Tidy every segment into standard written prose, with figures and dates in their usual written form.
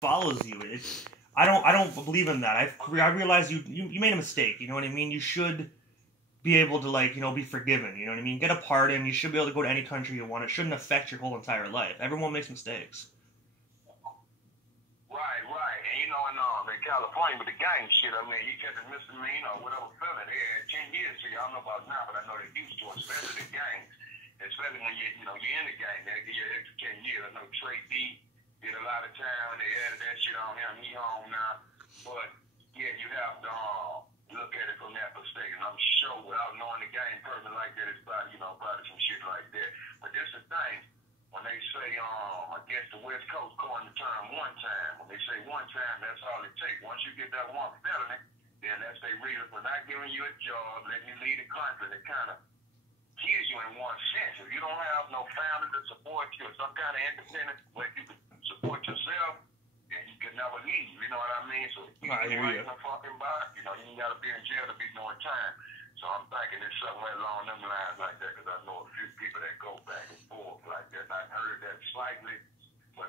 follows you. I don't believe in that. I realize you made a mistake. You know what I mean? You should be able to, like, you know, be forgiven. You know what I mean? Get a pardon. You should be able to go to any country you want. It shouldn't affect your whole entire life. Everyone makes mistakes. Right. And you know, in California with the gang shit, I mean, you catch a misdemeanor or whatever felony, they had 10 years to you. I don't know about now, but I know they used to, especially the gangs. Especially when you're in the gang, they give you an extra 10 years. I know Trey D did a lot of time and they added that shit on him. He home now. But yeah, you have to look at it from that perspective. And I'm sure without knowing the game person like that, it's probably, probably some shit like that. But that's the thing. When they say, I guess the West Coast coined the term one time. When they say one time, that's all it takes. Once you get that one felony, then that's their reason for not giving you a job, letting you leave the country. They kind of kills you in one sense. If you don't have no family to support you or some kind of independent where you can support yourself, then you can never leave. You know what I mean? So if you right in the fucking box, you ain't got to be in jail to be doing time. So I'm thinking it's somewhere along them lines like that because I know a few people that go back and forth like that. I heard that slightly, but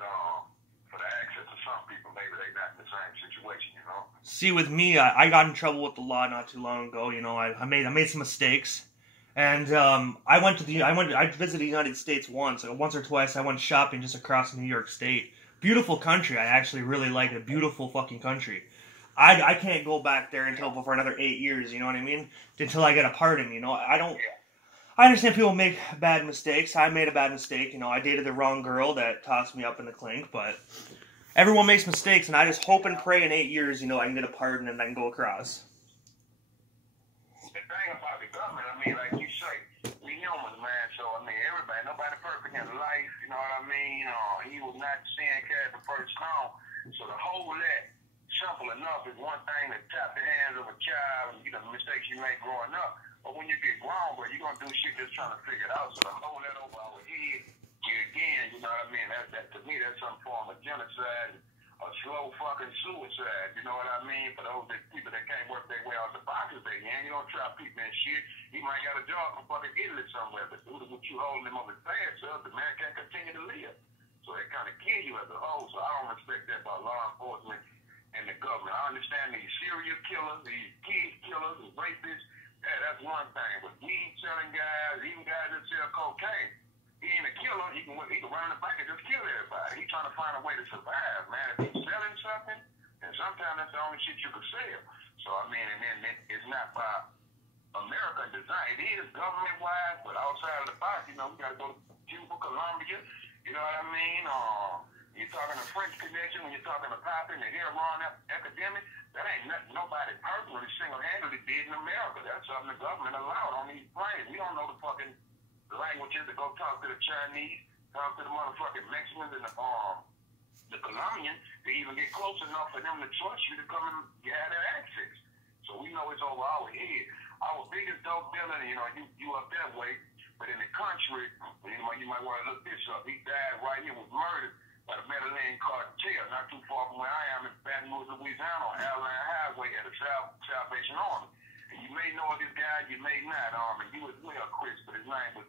for the access to some people, maybe they not in the same situation, See, with me, I got in trouble with the law not too long ago. I made some mistakes. And I visited the United States once or twice. I went shopping just across New York State. Beautiful country. I actually really like it. Beautiful fucking country. I can't go back there for another 8 years. You know what I mean? Until I get a pardon. I understand people make bad mistakes. I made a bad mistake. I dated the wrong girl that tossed me up in the clink. But everyone makes mistakes, and I just hope and pray in 8 years, I can get a pardon and I can go across. The thing about the government, like you say, we humans, man. So everybody, nobody perfect in life. You know what I mean? He was not sin carried the first stone. So the whole that simple enough is one thing to tap the hands of a child and the mistakes you make growing up. But when you get grown, bro, you're gonna do shit just trying to figure it out. So to hold that over our head, again, you know what I mean? That to me, that's some form of genocide. A slow fucking suicide, you know what I mean? For those people that can't work their way out the boxes they can. You don't try people and shit. He might got a job from fucking Italy somewhere, but due to what you holding him up his pants up, the man can't continue to live. So they kind of kill you as a whole. So I don't respect that about law enforcement and the government. I understand these serial killers, these kid killers, and rapists. Yeah, that's one thing. But weed selling guys, even guys that sell cocaine, he ain't a killer. He can run in the back and just kill everybody. He's trying to find a way to survive, man. If he's selling something, then sometimes that's the only shit you can sell. So, and then it's not by American design. It is government-wide, but outside of the box, we got to go to Cuba, Colombia, you know what I mean? You're talking to French Connection, when you're talking to Poppin, the heroin epidemic, that ain't nothing nobody personally single-handedly did in America. That's something the government allowed on these planes. We don't know the fucking languages to go talk to the Chinese, talk to the motherfucking Mexicans and the Colombians to even get close enough for them to trust you to come and get their access. So we know it's over our head. Our biggest dope dealer, you up that way, but in the country, you might want to look this up. He died right here, was murdered by the Medellin cartel, not too far from where I am in Baton Rouge, Louisiana, on Allen Highway at the Salvation Army. And you may know this guy, you may not. And he was well, Chris, but his name was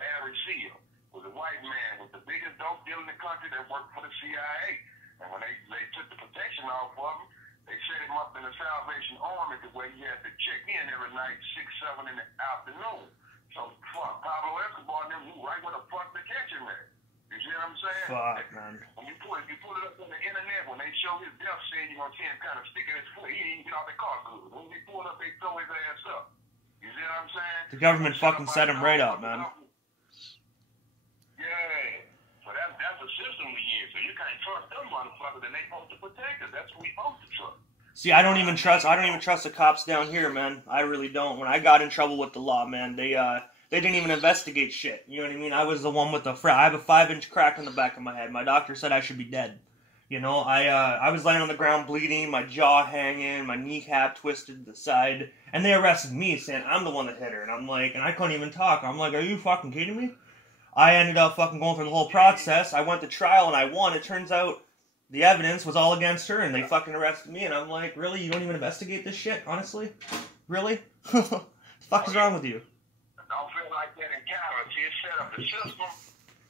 Barry Seal. Was a white man, was the biggest dope dealer in the country that worked for the CIA. And when they took the protection off of him, they set him up in the Salvation Army to where he had to check in every night, 6, 7 in the afternoon. So Pablo Escobar knew right where the fuck to catch him at. You see what I'm saying? Fuck, man. When you pull it up on the internet, when they show his death scene, you're going to see him kind of sticking his foot. He didn't even get out the car good. When he pull up, they throw his ass up. You see what I'm saying? The government fucking set him right up, man. Yeah. So that's the system we use. So you can't trust them motherfuckers, and they supposed to protect us. That's what we supposed to trust. See, I don't even trust the cops down here, man. I really don't. When I got in trouble with the law, man, they didn't even investigate shit. You know what I mean? I was the one with I have a 5-inch crack in the back of my head. My doctor said I should be dead. I was laying on the ground bleeding, my jaw hanging, my kneecap twisted to the side, and they arrested me saying I'm the one that hit her. And I'm like, and I couldn't even talk. I'm like, are you fucking kidding me? I ended up fucking going through the whole process. I went to trial and I won. It turns out the evidence was all against her, and they fucking arrested me. And I'm like, really? You don't even investigate this shit? Honestly? Really? What the fuck is wrong with you? Don't feel like that in Canada. See, it set up the system,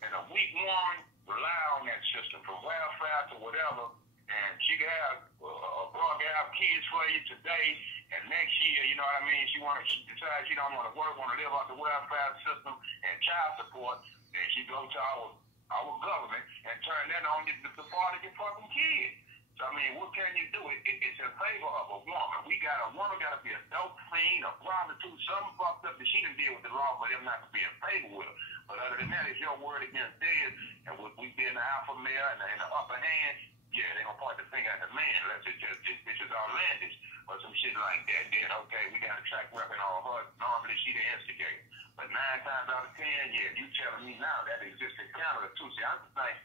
and a weak woman rely on that system from welfare to whatever, and she could have a brother have kids for you today, and next year, you know what I mean, she decides she don't want to work, want to live off the welfare system and child support, then she go to our government and turn that on the part of your fucking kids. So, I mean, what can you do? It's in favor of a woman. A woman got to be a dope fiend, a prostitute, something fucked up that she didn't deal with the law for them not to be in favor with her. But other than that, it's your word against theirs, and we be in the alpha male and the upper hand, yeah, they gonna point the finger at the man unless it's just outlandish or some shit like that. Then, okay, we got a track record on her. Normally, she the instigator. But 9 times out of 10, yeah, you telling me now that exists in Canada, too. See, I think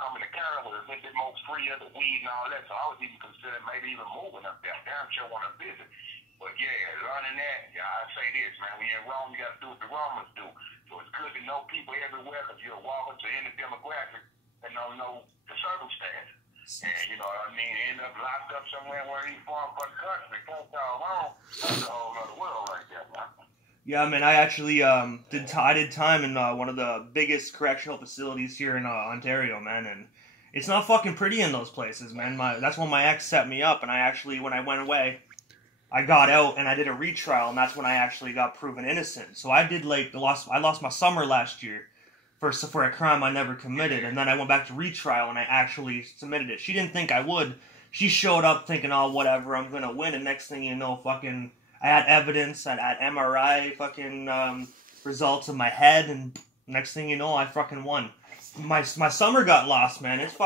coming to Canada was a little bit more free of the weed and all that, so I was even considering maybe even moving up there. Damn sure want to visit. But yeah, learning that, yeah, I say this, man, when you're in Rome, you got to do what the Romans do. So it's good to know people everywhere because you're walking to any demographic and don't know the circumstances. And you know what I mean, end up locked up somewhere where you from for the country, can't call home. That's a whole other world right there, man. Yeah, man, I actually did time in one of the biggest correctional facilities here in Ontario, man, and it's not fucking pretty in those places, man. That's when my ex set me up, and I actually, when I went away, I got out and I did a retrial, and that's when I actually got proven innocent. So I did I lost my summer last year for a crime I never committed, and then I went back to retrial and I actually submitted it. She didn't think I would. She showed up thinking, oh, whatever, I'm gonna win, and next thing you know, fucking, I had evidence, I had MRI fucking results in my head, and next thing you know, I fucking won. My summer got lost, man. It's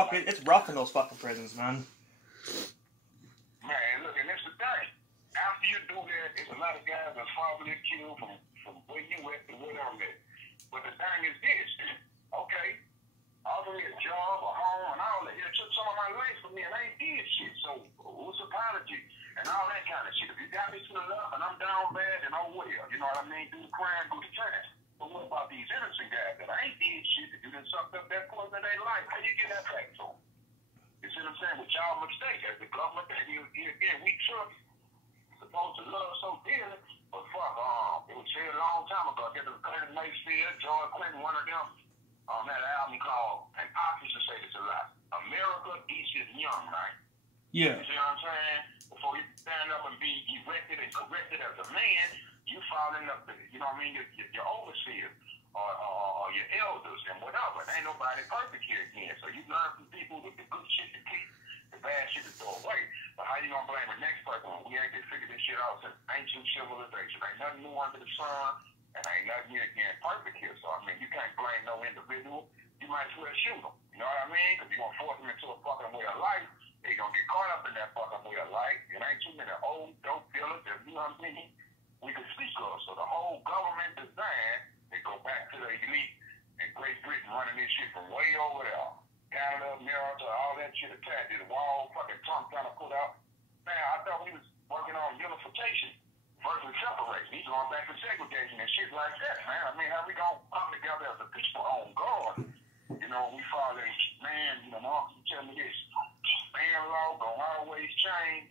rough in those fucking prisons, man. Man, look, and that's the thing. After you do that, there's a lot of guys that probably killed from where you at to where I'm at. But the thing is this, okay, offer me a job, a home, and all that. It took some of my life from me, and I ain't did shit. So what's apology and all that kind of shit? If you got me to the love and I'm down bad, then oh well, you know what I mean? Do the crime, do the time. But what about these innocent guys that I ain't did shit? If you done sucked up that poison in their life, how you get that back to them? You see what I'm saying? With y'all mistake, as the government, and again, we trust supposed to love so dearly, but fuck, it was said a long time ago. I guess it was Clinton Mayfield, George Clinton, one of them, on that album called, and I used to say this a lot, America East is young, right? Yeah. You see what I'm saying? Before you stand up and be erected and corrected as a man, you fall in up, you know what I mean, your overseers or your elders and whatever. There ain't nobody perfect here again. So you learn from people with the good shit to keep, the bad shit to throw away. But how you gonna blame the next person when we ain't figured this shit out since ancient civilization? Ain't nothing new under the sun, and ain't nothing here again perfect here. So I mean, you can't blame no individual. You might as well shoot them. You know what I mean? Because you're gonna force them into a fucking way of life. They're gonna get caught up in that fucking way of life. It ain't too many old dope dealers that, you know what I mean, we can speak of. So the whole government design, they go back to the elite and Great Britain running this shit from way over there. Canada, America, all that shit attached to the wall, fucking Trump trying to put out. Man, I thought we was working on unification versus separation. He's going back to segregation and shit like that, man. I mean, how we gonna come together as a people on guard? You know, we follow man, you know, you tell me this. Man law gonna always change.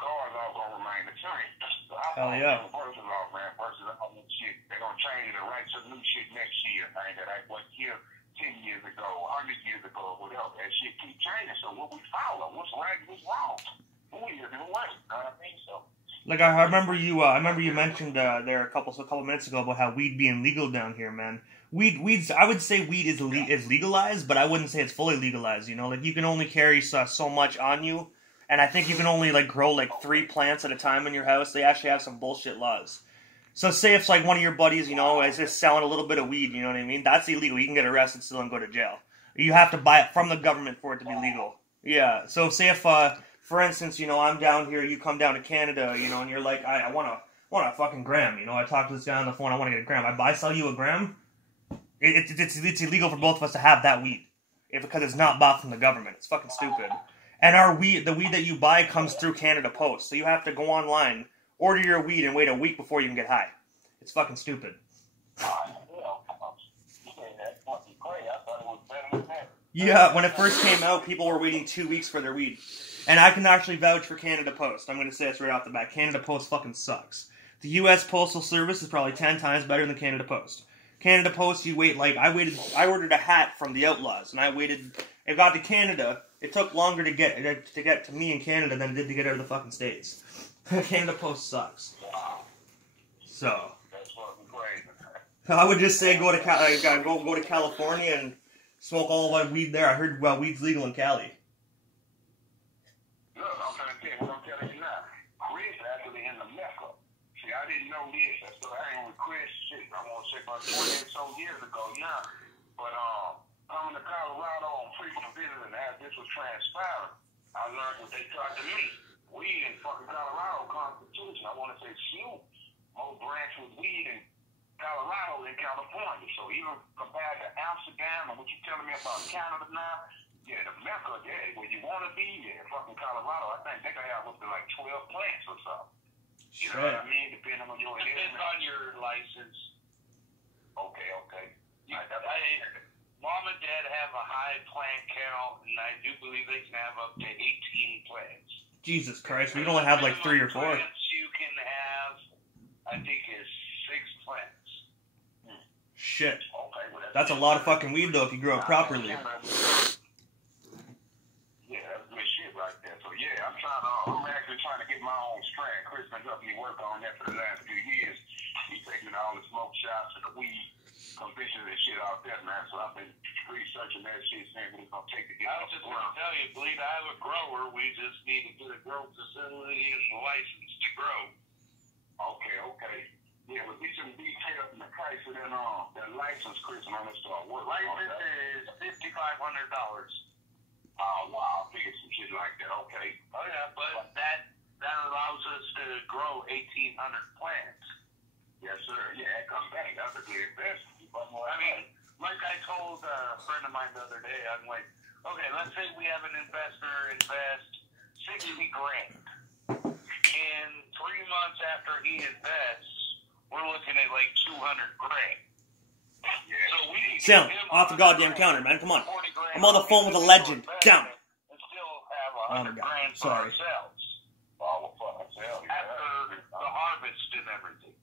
God law gonna remain the same. So I Hell yeah. Versus law, man, versus all that shit. They're gonna change the rights of new shit next year, man. That I was here 10 years ago, 100 years ago, whatever. That shit keep changing. So what we follow, what's right, what's wrong? Who is it and what? You know what I mean? So. Like I remember you mentioned there a couple minutes ago about how weed being legal down here, man. Weed's I would say weed is legalized, but I wouldn't say it's fully legalized. You know, like you can only carry so much on you, and I think you can only like grow like 3 plants at a time in your house. They actually have some bullshit laws. So say if like one of your buddies, you know, is just selling a little bit of weed, you know what I mean? That's illegal. You can get arrested still and go to jail. You have to buy it from the government for it to be legal. Yeah. So say if for instance, you know, I'm down here, you come down to Canada, you know, and you're like, I want a fucking gram, you know, I talk to this guy on the phone, I want to get a gram. I sell you a gram, it's illegal for both of us to have that weed. Because it's not bought from the government. It's fucking stupid. And the weed that you buy comes through Canada Post. So you have to go online, order your weed, and wait a week before you can get high. It's fucking stupid. Yeah, when it first came out, people were waiting 2 weeks for their weed. And I can actually vouch for Canada Post. I'm going to say this right off the bat. Canada Post fucking sucks. The U.S. Postal Service is probably 10 times better than Canada Post. Canada Post, you wait like I ordered a hat from the Outlaws, and I waited. It got to Canada. It took longer to get to me in Canada than it did to get out of the fucking States. Canada Post sucks. So That's fucking crazy. I would just say go to California and smoke all my weed there. I heard weed's legal in Cali. Look, I'm trying to tell you what I'm telling you now. Chris actually in the Mecca. See, I didn't know this. I started hanging with Chris, shit, I want to say about 20 or so years ago now. But coming to Colorado on frequent visits, and as this was transpiring, I learned what they taught to me. Weed in fucking Colorado Constitution. I want to say Snoop more branch with weed in Colorado than California. So even compared to Amsterdam and what you telling me about Canada now, yeah, the Mecca, yeah, where you want to be, yeah, fucking Colorado, I think they can have up to like 12 plants or something. You know what I mean? Depending on your Depends on your license. Okay. Mom and Dad have a high plant count, and I do believe they can have up to 18 plants. Jesus Christ, we can only have like 3 or 4. Plants you can have, I think, is 6 plants. Shit. Okay, well, That's a lot of fucking weed though if you grow it properly. Yeah, that's good shit right there. So yeah, I'm actually trying to get my own strand. Chris been helping me work on that for the last few years. He's taking all the smoke shots and the weed conventions and shit out there, man. So I've been researching that shit, seeing what it's gonna take to get I off was just the going to ground. tell you, Bleed, I have a grower. We just need to get a grow facility and a license to grow. Okay. Yeah, but these some details in the price of that license, Chris, and I'm gonna start working on License that. is $5,500. Oh wow, I figured some shit like that. Okay. Oh yeah, but that allows us to grow 1,800 plants. Yes, sir. Yeah, that comes back. That's a good investment. I mean, like I told a friend of mine the other day, I'm like, okay, let's say we have an investor invest $60 grand. In 3 months after he invests, we're looking at like 200 grand. Yeah. So we need to Sam, give him off the 100 goddamn grand, counter, man. Come on. 40 grand I'm on the phone with a legend. Down. And still have Oh my 100 God. grand for Sorry. ourselves. Oh, well, fuck myself. After the harvest and everything.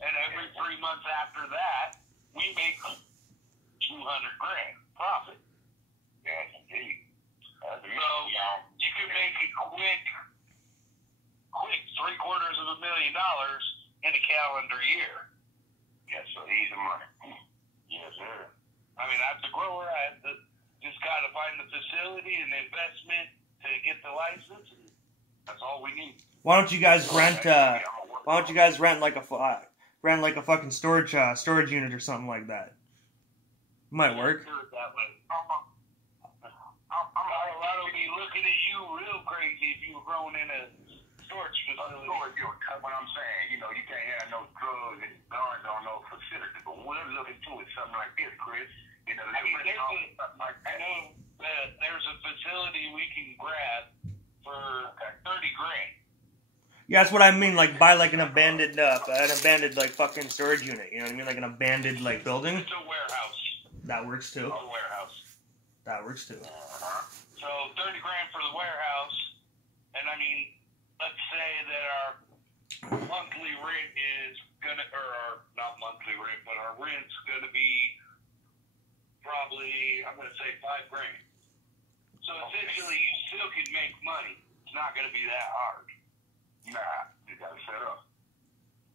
And every 3 months after that, we make 200 grand profit. Yes, indeed. So you can make it quick $750,000 in a calendar year. Yes, sir. Easy money. Yes, sir. I mean, as a grower, I just got to find the facility and the investment to get the license. And that's all we need. Why don't you guys rent like a fucking storage unit or something like that? Might work. Do it that way. Colorado would be looking at you real crazy if you were growing in a storage facility. That's what I'm saying. You know, you can't have no drugs and guns on no facility. But we're looking to it something like this, Chris. You know, I mean, I know that there's a facility we can grab for 30 grand. Yeah, that's what I mean. Like buy like an abandoned like fucking storage unit. You know what I mean? Like an abandoned like building. It's a warehouse. That works too. A warehouse. That works too. So 30 grand for the warehouse, and I mean, let's say that our monthly rent is gonna, or not monthly rent, but our rent's gonna be probably, I'm gonna say 5 grand. So essentially, you still can make money. It's not gonna be that hard. Nah, you gotta set up.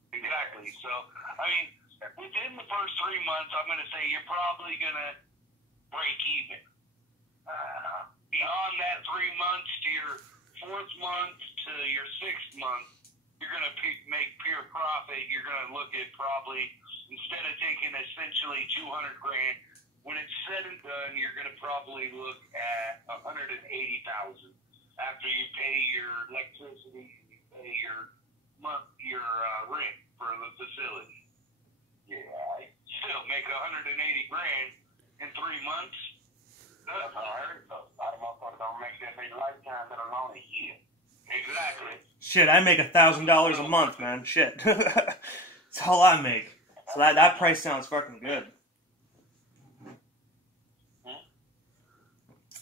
Exactly. So, I mean, within the first 3 months, I'm gonna say you're probably gonna break even. Beyond that 3 months to your 4th month to your 6th month, you're going to make pure profit. You're going to look at probably, instead of taking essentially 200 grand, when it's said and done, you're going to probably look at 180,000 after you pay your electricity, you pay your rent for the facility. Yeah, Still make 180 grand in 3 months. that's all right. A lot of motherfuckers don't make that big lifetime, let alone a year. Exactly. Shit, I make $1,000 a month, man. Shit, that's all I make. So that price sounds fucking good.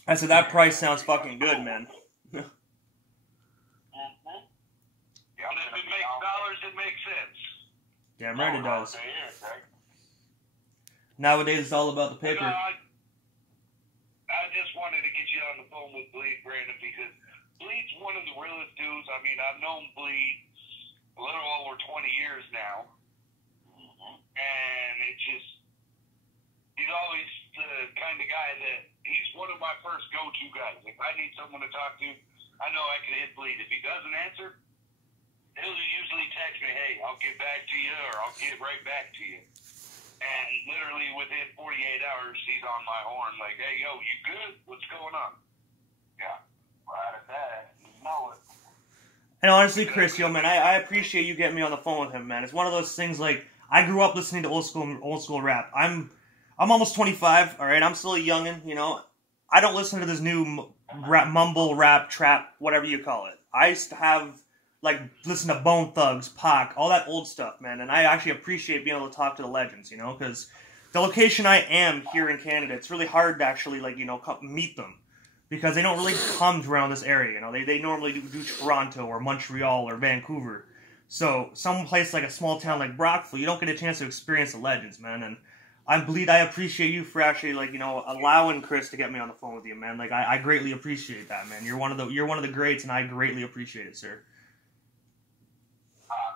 I said that price sounds fucking good, man. And if it makes dollars, it makes sense. Damn right it does. Nowadays, it's all about the paper. No, I just wanted to get you on the phone with Bleed, Brandon, because Bleed's one of the realest dudes. I mean, I've known Bleed a little over 20 years now, and it's just, he's always the kind of guy that, he's one of my first go-to guys. If I need someone to talk to, I know I can hit Bleed. If he doesn't answer, he'll usually text me, hey, I'll get back to you, or I'll get right back to you. And literally within 48 hours, he's on my horn like, hey, yo, you good? What's going on? Yeah, right at that. You know it. And honestly, Chris, yo, man, I appreciate you getting me on the phone with him, man. It's one of those things, like, I grew up listening to old school rap. I'm almost 25, all right? I'm still a youngin', you know? I don't listen to this new rap, mumble, rap, trap, whatever you call it. I used to have, like, listen to Bone Thugs, Pac, all that old stuff, man. And I actually appreciate being able to talk to the legends, you know? Because the location I am here in Canada, it's really hard to actually, like, you know, meet them. Because they don't really come around this area, you know? They normally do Toronto or Montreal or Vancouver. So, some place like a small town like Brockville, you don't get a chance to experience the legends, man. And I appreciate you for actually, like, you know, allowing Chris to get me on the phone with you, man. Like, I greatly appreciate that, man. You're one of the greats, and I greatly appreciate it, sir.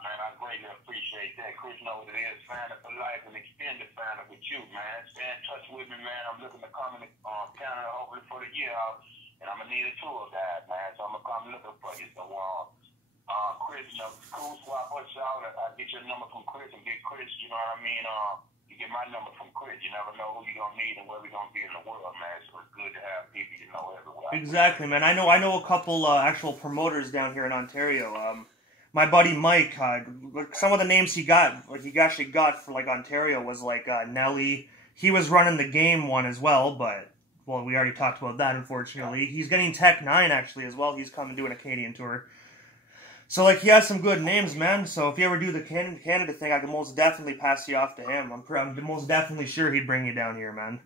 Man, I greatly appreciate that. Chris knows it is Fanta for life and extended Fanta with you, man. Stay in touch with me, man. I'm looking to come in Canada hopefully for the year out, and I'm going to need a tour guide, man. So I'm going to come looking for you. So, Chris, you know, cool swap us out. I'll get your number from Chris and get Chris, you know what I mean? You get my number from Chris. You never know who you're going to meet and where we're going to be in the world, man. So it's good to have people you know everywhere. Exactly, man. I know a couple actual promoters down here in Ontario. My buddy Mike, some of the names he actually got for, like, Ontario was, like, Nelly. He was running the Game one as well, but, well, we already talked about that, unfortunately. He's getting Tech 9, actually, as well. He's coming doing a Canadian tour. So, like, he has some good names, man. So if you ever do the Canada thing, I can most definitely pass you off to him. I'm most definitely sure he'd bring you down here, man.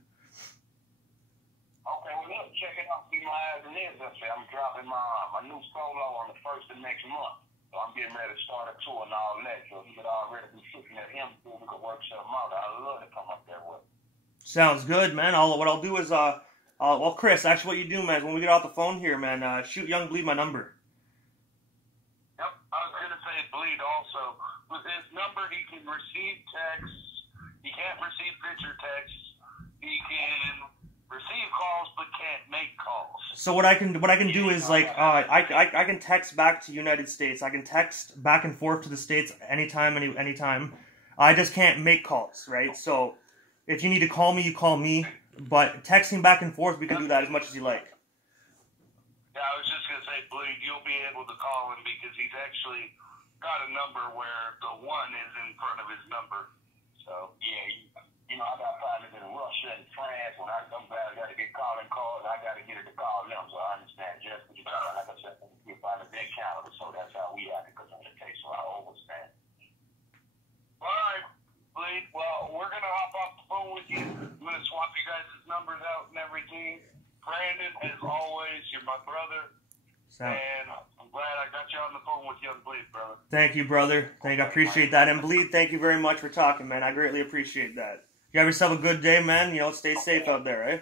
Okay, well, look, check it out. Be my eyes and ears up there. I'm dropping my new solo on the 1st of next month. So I'm getting ready to start a tour and all that. So you could already be shooting at him so we could work something out. I'd love to come up there with. Sounds good, man. What I'll do is, well, Chris, actually what you do, man, is when we get off the phone here, man, shoot Young Bleed my number. Yep, I was going to say Bleed also. With his number, he can receive texts. He can't receive picture texts. He can receive calls but can't make calls. So what I can do is, like, I can text back to United States. I can text back and forth to the States anytime. I just can't make calls, right? So if you need to call me, you call me. But texting back and forth, we can do that as much as you like. Yeah, I was just going to say, Bleed, you'll be able to call him because he's actually got a number where the 1 is in front of his number. So, yeah, you know, I got partners in Russia and France. When I come back, I got to get calling calls. I got to get it to call them. So I understand just what you're talking about. Like I said, we're partners in Canada, so that's how we have it because of the case. So I understand. All right, Bleed. Well, we're going to hop off the phone with you. I'm going to swap you guys' numbers out and everything. Brandon, as always, you're my brother. And I'm glad I got you on the phone with Young Bleed, brother. Thank you, brother. I appreciate that. And Bleed, thank you very much for talking, man. I greatly appreciate that. You have yourself a good day, man. You know, stay safe out there, eh?